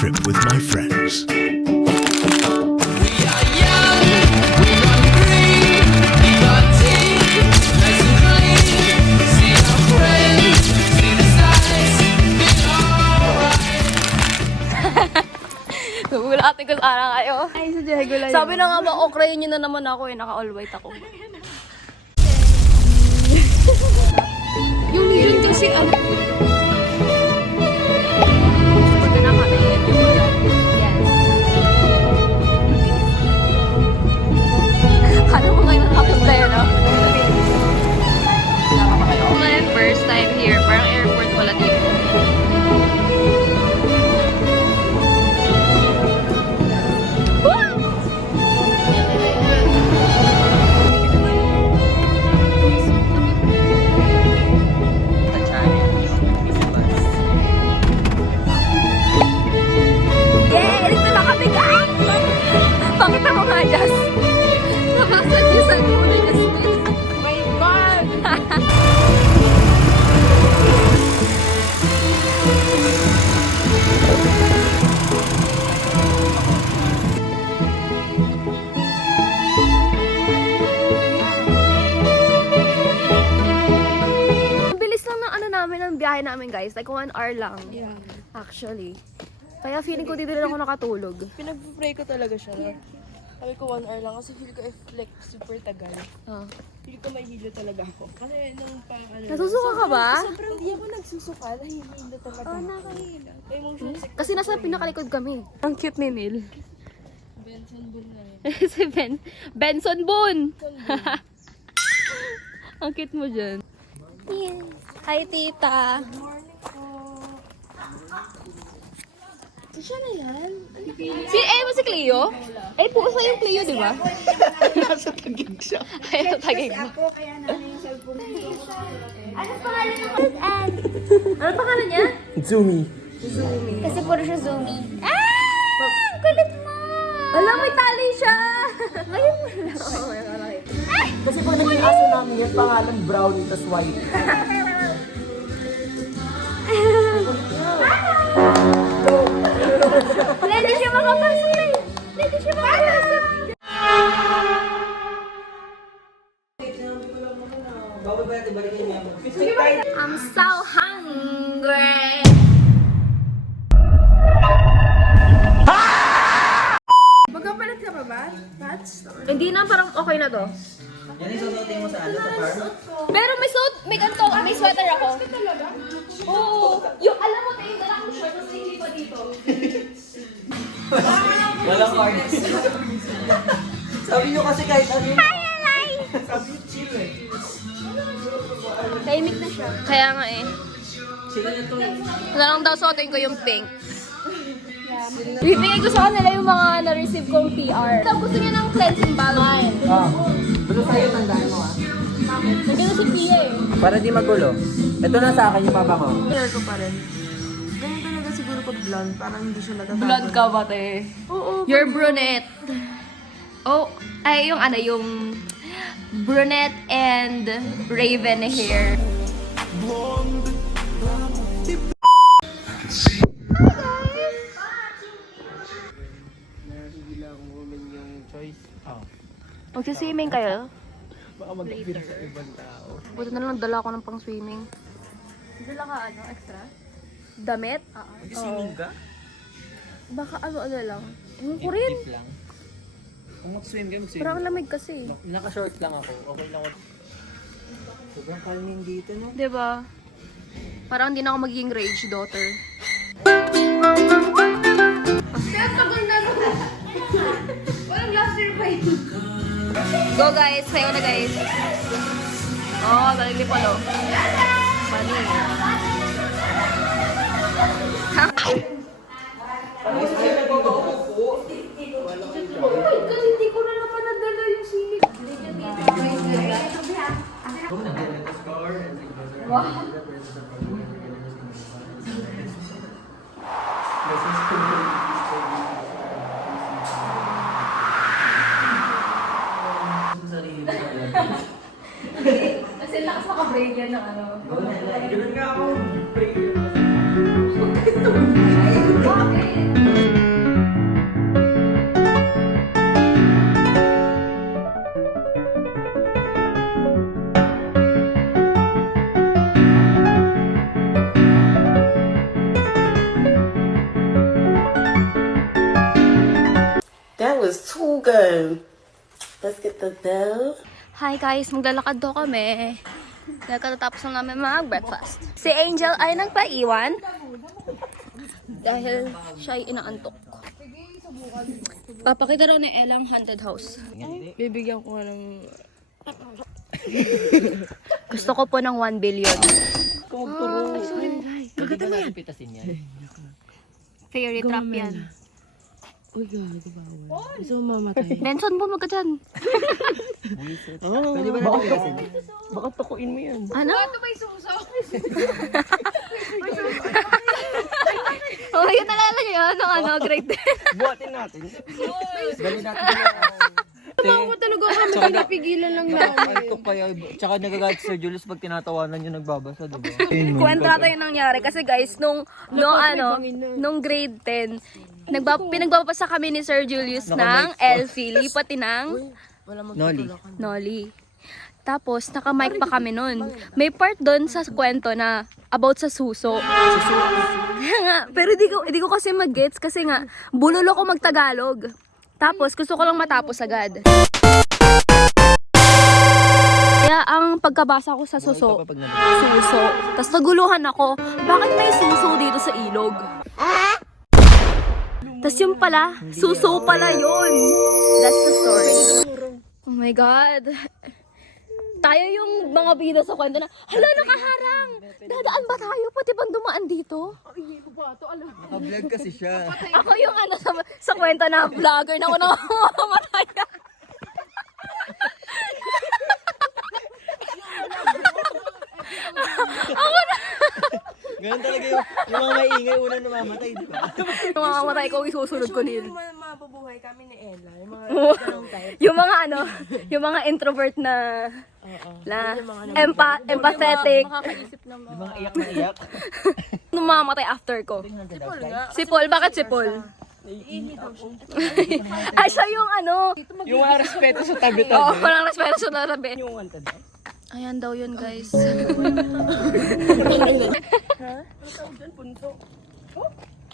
trip with my friends. Nagugulati ko sana kayo. Ay, sa Diego lang. Sabi na nga ba,okrayin nyo na naman ako eh. Naka-all white ako. Yung yun kasi ano. Punta na kami. Yes. Ano mo kayo nakapunta yun, no? Tama ba kayo? My first time here. Parang airport pala dito. Pakita mo nga, Jazz. Nabasag-isag mo na, Jasmine. Oh my God! Ang bilis lang ng ano namin, ng biyahe namin, guys. Like 1 hour lang. Yeah. Actually. Kaya feeling ko dito na ako nakatulog. Pinag-pray ko talaga siya. Sabi ko 1 hour lang kasi feel ko if like super tagal. Oh. Feel ko may hilo talaga ako. Kasi nung pa ano. Nasusuka ka ba? Sobrang di ako nagsusuka. Nahihilo talaga. Oh, nakahilo. Emotion sick. Kasi nasa pinakalikod kami. Ang cute ni Neil. Benson Boone na rin. Si Benson Boone! Ang cute mo dyan. Yes. Hi, tita. Siya na yan. Si Cleo? Ay, puso yung Cleo, di ba? Nasa tagig siya. Ay, tagig mo. Ano pangalan ng and Ano pangalan niya? Zumi. kasi puro siya zoomy. Ah! Kulit mo! Alam, may tali siya! Ngayon mo lang. Kasi pag naging aso namin yan, pangalan brown, tas white. Hindi siya makapasok eh. Hindi siya makapasok. I'm so hungry! Magkapalit ka pa ba? Patch? Hindi na, parang okay na to. Yan yung susutin mo sa ano, sa farm? Pero may suit, may ganito, may sweater ako. Oo. Yung alam mo, tayo dala akong short, tapos hindi pa dito. Walang card. Sabi nyo kasi kahit ano yun. Sabi nyo chill eh. Tahimik na siya. Kaya nga eh. Sila nyo to eh. Wala lang daw suotin ko yung pink. Bibigay ko sa kanila yung mga na-receive kong PR. Ito, gusto niya ng cleansing balm. Pero sa'yo, tandaan mo ah. Nandito si Pia eh. Para di magulo. Ito na sa akin yung papa mo. Hair ko pa rin. Ganyan talaga siguro pag blonde. Parang hindi siya natatapos. Blood ka ba, te? Oo. You're brunette. Oh, ay yung ano, yung brunette and raven hair. Mag-swimming kayo? Baka mag-appear sa ibang tao. Buti na lang dala ko ng pang-swimming. Dala ka ano, extra? Damit? Mag-swimming ka? Baka ano lang. Yung ko rin. Tip lang. Kung mag-swim ka, mag-swim. Parang lamig kasi. Naka-short lang ako. Okay lang ako. Sobrang calming dito, no? Diba? Parang hindi na ako magiging rage daughter. Walang last year pa yun. Go guys! Sayo na guys! Oh, galing ni Polo. Mali. Ha? Kasi hindi ko na naman nadala yung sinig. Kasi lakas maka-break yan ng ano. Ganun nga ako. Bakit? is too good. Let's get the dough. Hi guys, maglalakad daw kami. Nagkatapos lang namin mag-breakfast. Si Angel ay nagpaiwan dahil siya ay inaantok. Papakita raw ni Ella ang haunted house. Bibigyan ko nga ng... Gusto ko po ng 1 billion. Pwede ba natin pitasin yan? Fairy trap yan. Uy, gago bawal. Gusto mo mamatay? Benson, bumag ka dyan. Pwede ba natin pitasin? Baka tukuin mo yan. Ano? Oh, yun nalalagay yun. Ano, grade 10. Buhatin natin. Dali natin Ako talaga kami pinapigilan lang namin. Antok pa yun. Tsaka nagagalit si Sir Julius pag tinatawanan yung nagbabasa, diba? Kwento natin yung nangyari. Kasi guys, nung grade 10, pinagbabasa kami ni Sir Julius ng Elfie, pati ng Nolly. Tapos, naka-mic pa kami nun. May part doon sa kwento na about sa suso. Pero hindi ko kasi mag-gets kasi nga, bulolo ko mag-Tagalog. Tapos, gusto ko lang matapos agad. Kaya ang pagkabasa ko sa suso. Tapos naguluhan ako, bakit may suso dito sa ilog? Tapos yung pala, suso pala yun. That's the story. Oh my God. Tayo yung mga bida sa kwento na, hala, nakaharang! Dadaan ba tayo? Pati bang dumaan dito? Naka-vlog kasi siya. Ako yung sa kwento na vlogger na unang mamamatay. Ganun talaga yung mga maingay una namamatay, di ba? Yung mamamatay ko, isusunod ko nil. Mabubuhay kami ni Ella. Yung mga yung mga introvert na empathetic. Yung mga iyak na iyak. Nung mamamatay after ko. Si Paul, bakit si Paul? Ay, siya yung Yung mga respeto sa tabi-tabi. Oo, walang respeto sa tabi. Yung wanted. Ayan daw yun, guys.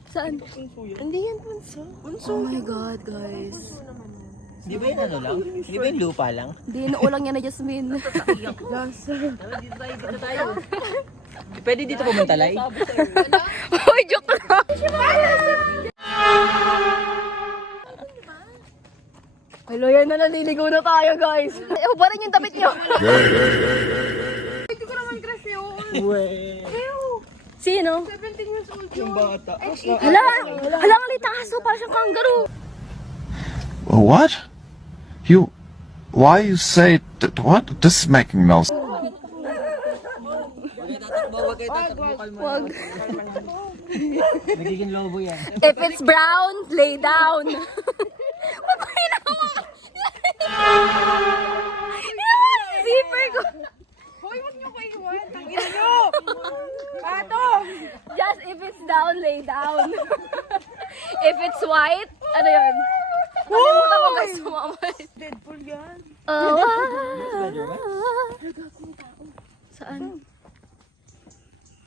Saan? Hindi yan punso. Oh my God, guys. Di ba yun ano lang? Di ba yung lupa lang? Di, naulang yan na Jasmine. Pwede dito pumunta, Lai? Uy, joke lang. Hello, yan na, naliligaw na tayo, guys. Ba rin yung damit nyo? Hindi ko naman crush yun. Uwe. Sino? 17 years old Yung bata. Hala, ang lita aso, parang siyang kangaroo. What? Why you say that? What? This is making no sense. Huwag kayo tatakbo, kalma. Wag. Nagiging lobo yan. If it's brown, lay down. Ba't ba hinawa? Hinawa yung zipper ko. Hoy, huwag niyo ko iwan. Tangina niyo! Pato! Just if it's down, lay down. If it's white, ano yun? Kalimutan ko guys, sumama. Deadpool yan. Oh, saan?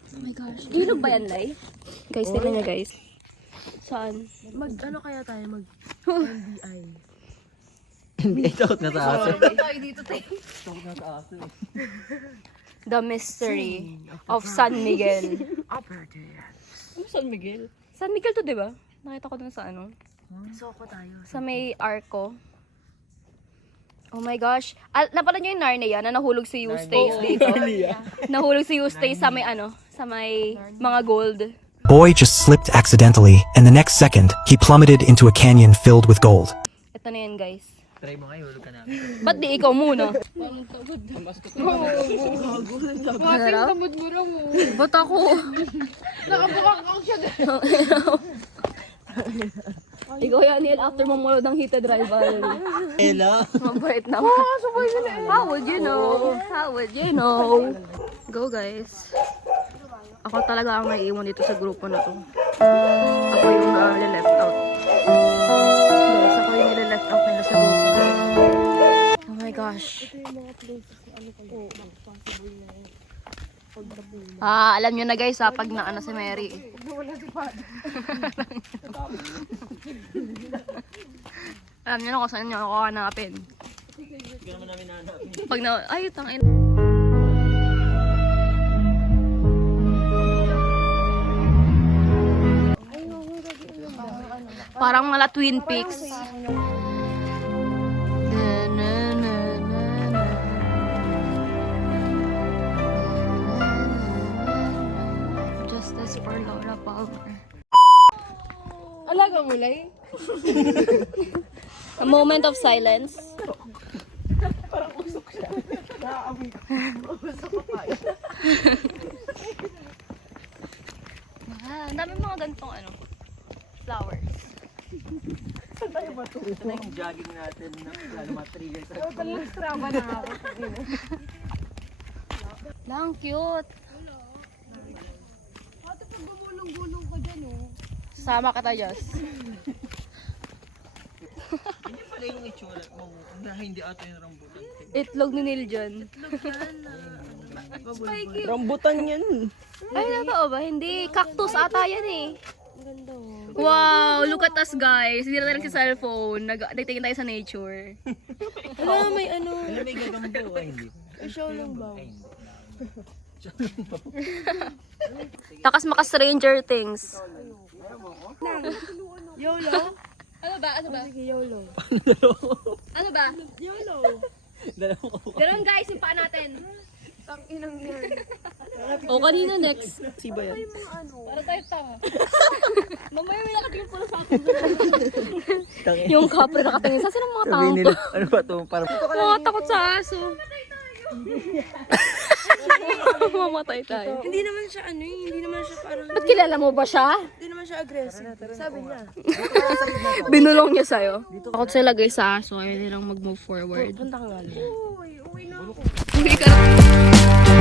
Oh my gosh. Ilog ba yan, Lai? Guys, tignan niya guys. Saan? Ano kaya tayo NBI? Hindi, takot na sa aso. Takot na sa aso. The Mystery of San Miguel. Ano San Miguel? San Miguel to, di ba? Nakita ko dun sa Soko tayo. sa may arco. Oh my gosh. Napanood niyo yung Narnia na nahulog si Eustace dito? Nahulog si Eustace sa may sa may mga gold. Boy just slipped accidentally, and the next second, he plummeted into a canyon filled with gold. Ito na yun, guys. Try mo nga, hulog ka namin. Ba't di ikaw muna? Mating tabod mo raw mo. Ba't ako? Nakabukak ako siya din. Ikaw yan, Neil, after mamulod ng heated rival. Ella. Mabait naman. How would you know? How would you know? Go, guys. Ako talaga ang naiiwan dito sa grupo na to. Ako yung left out. Guys, ako yung nile-left out nila sa grupo. Oh my gosh. Alam nyo na guys pag naana si Mary. Alam niyo na kung saan niyo ako hanapin. Hindi naman namin nahanapin. Pag na... Ay, tangin. Parang mala Twin Peaks. Justice for Laura Palmer. Alaga mo, Lai? A moment of silence. Ang dami mga gantong ano, flowers. Ito na yung jogging natin na lalo mga 3 years ago. Lang, cute. Sama ka tayo, Diyos. Hindi pala yung itsura mo. Hindi ata yung rambutan. Itlog ni Neil John. Rambutan yan. Ay, totoo ba? Hindi. Cactus ata yan eh. Wow, look at us guys. Hindi na tayo sa cellphone. Nagtingin tayo sa nature. Wala, may ano. Alam may gagambo. Ay, hindi. Show lang ba? Takas maka Stranger Things. YOLO? Ano ba? Ano ba? Sige, YOLO. Ano ba? YOLO. Dalawa ko. Ganun guys, yung paa natin. Ang inang nerd. O, kanina next. Si ba yan? Para tayo tanga. Mamaya may nakatingin pala sa akin. Tangin. Yung kapre nakatingin. Saan ang mga tao Sabihin to? nila, ano ba ito? Parang Mga takot sa aso. Mamatay tayo. Hindi naman siya ano eh. Hindi naman siya parang... Ba't kilala mo ba siya? Hindi naman siya aggressive. Sabi niya. Binulong niya sa'yo. Takot sila guys sa aso. Ayaw nilang mag-move forward. Punta ka nga. Uwi ka na.